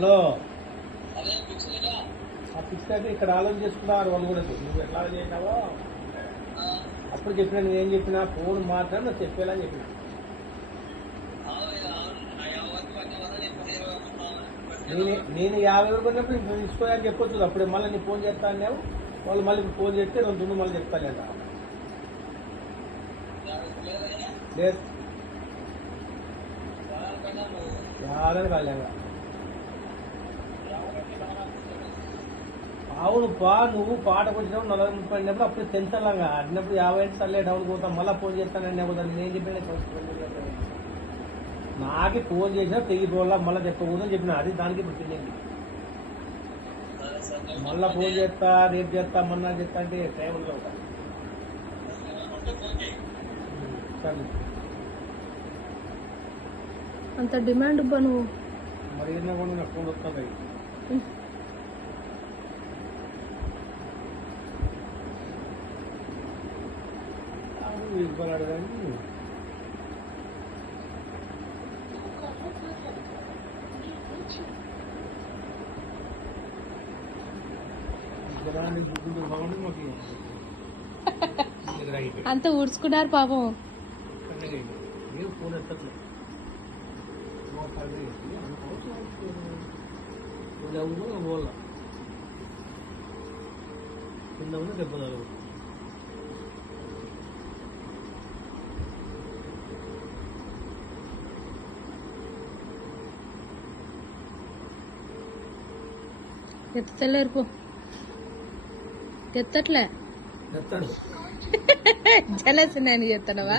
Hello ఆ fix అయితే ఇక్కడ ఆలోచన చేసుకున్నారు వాళ్ళు కూడా. నువ్వు ఎట్లా చేసినావో అప్పుడు చెప్పినా, నువ్వేం చెప్పినా ఫోన్ మాత్రం నువ్వు చెప్పేలా చెప్పినా. నేను 50 వేలు కొన్నప్పుడు ఇప్పుడు తీసుకోవాలని చెప్పొచ్చు. అప్పుడే మళ్ళీ నీ ఫోన్ చేస్తా అన్నావు. వాళ్ళు మళ్ళీ ఫోన్ చేస్తే 2 మళ్ళీ చెప్తానంట. లేదు యాదని కాలేగా. అవును పా, నువ్వు పాటకు వచ్చినప్పుడు 40-30 అన్నప్పుడు అప్పుడు తెంచలాగా అడినప్పుడు 50 సర్లే డౌన్ పోతాం, మళ్ళీ ఫోన్ చేస్తానని పోతాను. నేను చెప్పిన నాకే ఫోన్ చేసినా తెగిపోవాలా, మళ్ళీ చెప్పకూడదని చెప్పిన. అది దానికి ఇప్పుడు తినేది. మళ్ళీ ఫోన్ చేస్తా, రేపు చేస్తా, మొన్న చేస్తా అంటే టైం ఉండవు. సరే అంత డిమాండ్ ఇవ్వ నువ్వు. మరి ఏదైనా కూడా నాకు ఫోన్ వస్తుంది. ఇవ్వలాడు కానీ అంత ఊడ్చుకున్నారు పాపం. ఫోన్ ఎత్తట్లేదు. పోలా కింద ఉన్న 74. ఎత్తలేరు పో, ఎత్తట్లే. ఎత్తాడు జలసి నేను చెప్తానవా?